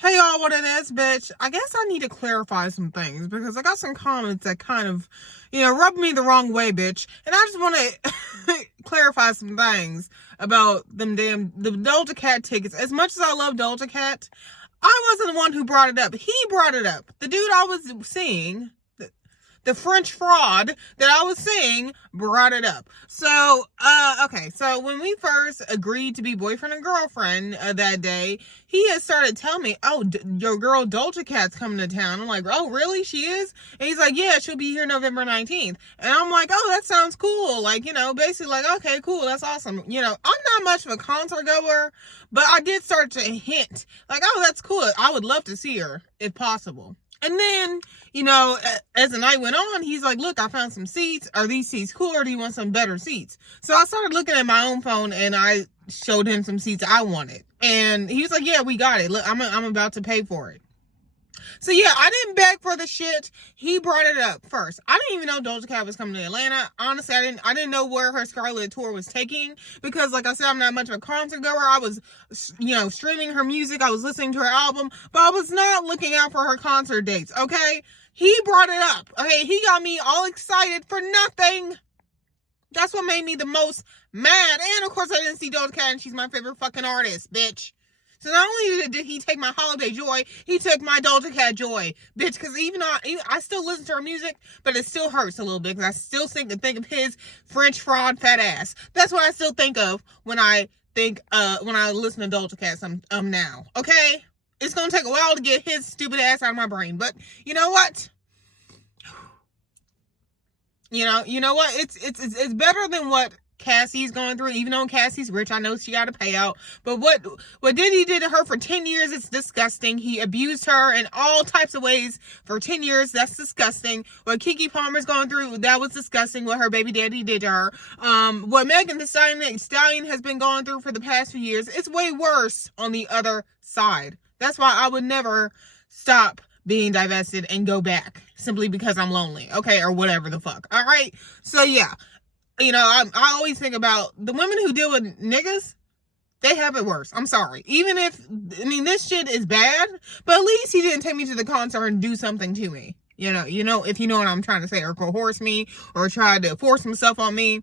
Hey y'all, what it is, bitch? I guess I need to clarify some things because I got some comments that kind of, rub me the wrong way, bitch. And I just want to clarify some things about the Doja Cat tickets. As much as I love Doja Cat, I wasn't the one who brought it up. He brought it up. The dude I was seeing, the French fraud that I was seeing, brought it up. So, okay. So when we first agreed to be boyfriend and girlfriend that day, he had started telling me, oh, your girl Doja Cat's coming to town. I'm like, oh, really? She is? And he's like, yeah, she'll be here November 19th. And I'm like, oh, that sounds cool. Like, basically like, okay, cool. That's awesome. I'm not much of a concert goer, but I did start to hint like, oh, that's cool. I would love to see her if possible. And then, as the night went on, he's like, look, I found some seats. Are these seats cool or do you want some better seats? So I started looking at my own phone and I showed him some seats I wanted. And he was like, yeah, we got it. Look, I'm about to pay for it. So yeah, I didn't beg for the shit. He brought it up first. I didn't even know Doja Cat was coming to Atlanta. Honestly, I didn't know where her Scarlet tour was taking because, like I said, I'm not much of a concert goer. I was, streaming her music. I was listening to her album, but I was not looking out for her concert dates. Okay, he brought it up. Okay, he got me all excited for nothing. That's what made me the most mad. And of course, I didn't see Doja Cat, and she's my favorite fucking artist, bitch. So not only did he take my holiday joy, he took my Doja Cat joy, bitch. Because even I still listen to her music, but it still hurts a little bit because I still think of his French fraud fat ass. That's what I still think of when I listen to Doja Cat now. Okay, it's gonna take a while to get his stupid ass out of my brain, but you know what? You know what? It's better than what Cassie's going through. Even though Cassie's rich, I know she got a payout. But what he did to her for 10 years, it's disgusting. He abused her in all types of ways for 10 years. That's disgusting. What Keke Palmer's going through, that was disgusting. What her baby daddy did to her. What Megan Thee Stallion has been going through for the past few years, it's way worse on the other side. That's why I would never stop being divested and go back simply because I'm lonely. Okay, or whatever the fuck. All right. So yeah. I always think about the women who deal with niggas. They have it worse. I'm sorry. Even if, this shit is bad, but at least he didn't take me to the concert and do something to me. If you know what I'm trying to say, or coerce me, or try to force himself on me,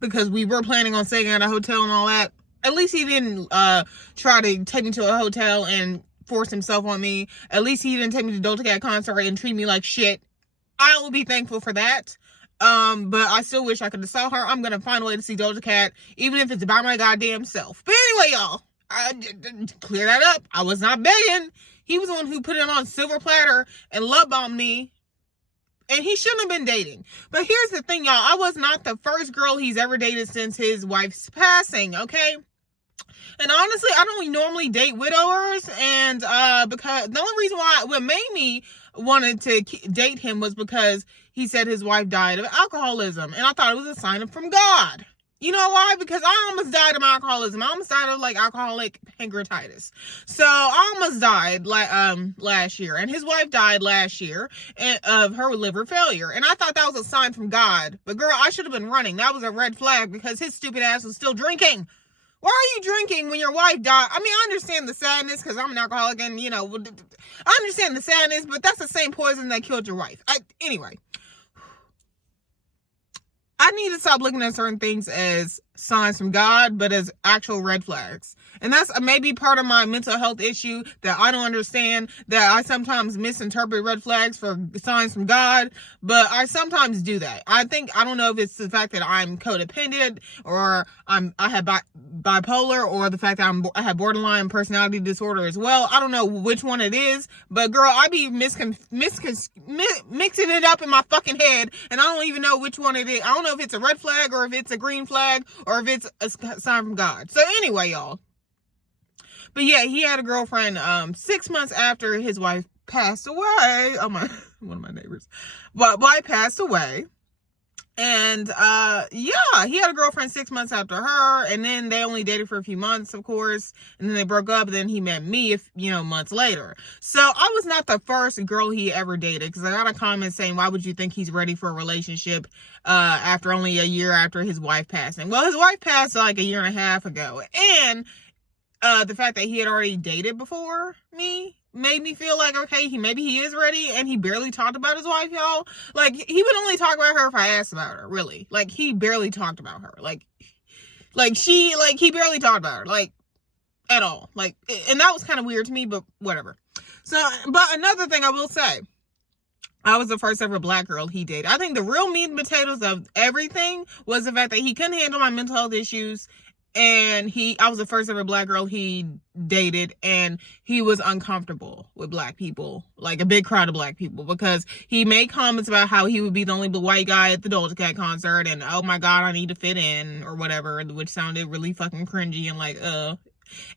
because we were planning on staying at a hotel and all that. At least he didn't try to take me to a hotel and force himself on me. At least he didn't take me to Doja Cat concert and treat me like shit. I will be thankful for that. But I still wish I could have saw her. I'm gonna find a way to see Doja Cat, even if it's by my goddamn self. But anyway, y'all, I clear that up. I was not begging. He was the one who put it on silver platter and love bombed me. And he shouldn't have been dating. But here's the thing, y'all. I was not the first girl he's ever dated since his wife's passing, okay? And honestly, I don't normally date widowers. And because the only reason what made me wanted to date him was because he said his wife died of alcoholism. And I thought it was a sign from God. You know why? Because I almost died of alcoholism. I almost died of alcoholic pancreatitis. So I almost died last year. And his wife died last year of her liver failure. And I thought that was a sign from God. But girl, I should have been running. That was a red flag because his stupid ass was still drinking. Why are you drinking when your wife died? I understand the sadness because I'm an alcoholic and, I understand the sadness, but that's the same poison that killed your wife. Anyway, I need to stop looking at certain things as signs from God, but as actual red flags. And that's maybe part of my mental health issue that I don't understand, that I sometimes misinterpret red flags for signs from God, but I sometimes do that. I don't know if it's the fact that I'm codependent or I have bipolar, or the fact that I have borderline personality disorder as well. I don't know which one it is, but girl, I be mixing it up in my fucking head, and I don't even know which one it is. I don't know if it's a red flag or if it's a green flag or if it's a sign from God. So anyway, y'all. But yeah, he had a girlfriend 6 months after his wife passed away. Oh my, one of my neighbors. But wife passed away. And yeah, he had a girlfriend 6 months after her, and then they only dated for a few months, of course, and then they broke up. And then he met me, months later. So I was not the first girl he ever dated, because I got a comment saying, why would you think he's ready for a relationship after only a year after his wife passing? Well, his wife passed like a year and a half ago, and the fact that he had already dated before me made me feel like, okay, maybe he is ready, and he barely talked about his wife, y'all. Like, he would only talk about her if I asked about her, really. Like, he barely talked about her. He barely talked about her, like, at all. Like, and that was kind of weird to me, but whatever. So, but another thing I will say, I was the first ever black girl he dated. I think the real meat and potatoes of everything was the fact that he couldn't handle my mental health issues, and I was the first ever black girl he dated, and he was uncomfortable with black people, like a big crowd of black people, because he made comments about how he would be the only white guy at the DOJA concert, and oh my god, I need to fit in, or whatever, which sounded really fucking cringy and like,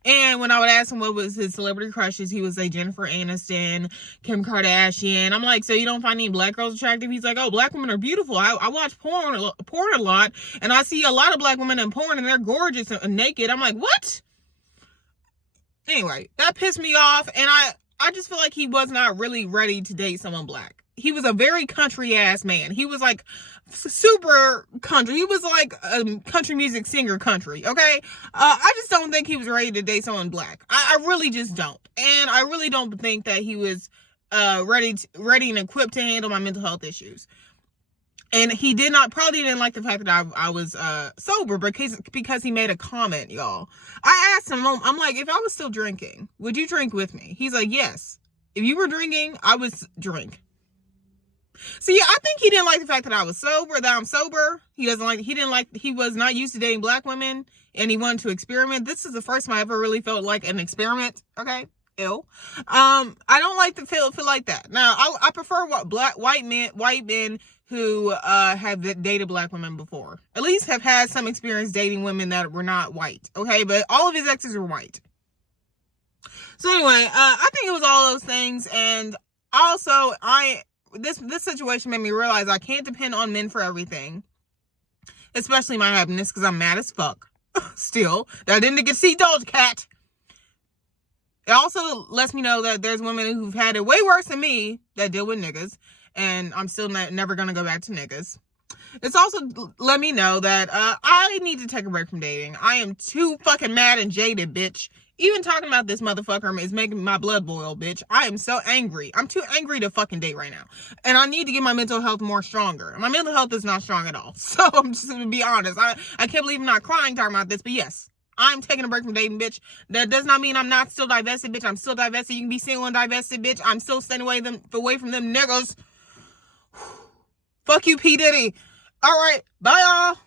And when I would ask him what was his celebrity crushes, he would say Jennifer Aniston, Kim Kardashian. I'm like, so you don't find any black girls attractive? He's like, oh, black women are beautiful. I watch porn a lot, and I see a lot of black women in porn, and they're gorgeous and naked. I'm like, what? Anyway, that pissed me off, and I just feel like he was not really ready to date someone black. He was a very country ass man. He was like super country. He was like a country music singer country, okay? I just don't think he was ready to date someone black. I really just don't. And I really don't think that he was ready and equipped to handle my mental health issues. And he probably didn't like the fact that I was sober because he made a comment, y'all. I asked him, I'm like, if I was still drinking, would you drink with me? He's like, yes. If you were drinking, I would drink. See, I think he didn't like the fact that I was sober, that I'm sober. He was not used to dating black women, and he wanted to experiment. This is the first time I ever really felt like an experiment, okay? Ew. I don't like to feel like that. Now, I prefer white men who have dated black women before. At least have had some experience dating women that were not white, okay? But all of his exes were white. So anyway, I think it was all those things, and also this situation made me realize I can't depend on men for everything, especially my happiness, because I'm mad as fuck still that I didn't get to see dojacat. It also lets me know that there's women who've had it way worse than me that deal with niggas, and I'm still never gonna go back to niggas. It's also let me know that I need to take a break from dating. I am too fucking mad and jaded, bitch. Even talking about this motherfucker is making my blood boil, bitch. I am so angry. I'm too angry to fucking date right now. And I need to get my mental health more stronger. My mental health is not strong at all. So I'm just going to be honest. I can't believe I'm not crying talking about this. But yes, I'm taking a break from dating, bitch. That does not mean I'm not still divested, bitch. I'm still divested. You can be single and divested, bitch. I'm still staying away from them niggas. Fuck you, P. Diddy. All right. Bye, y'all.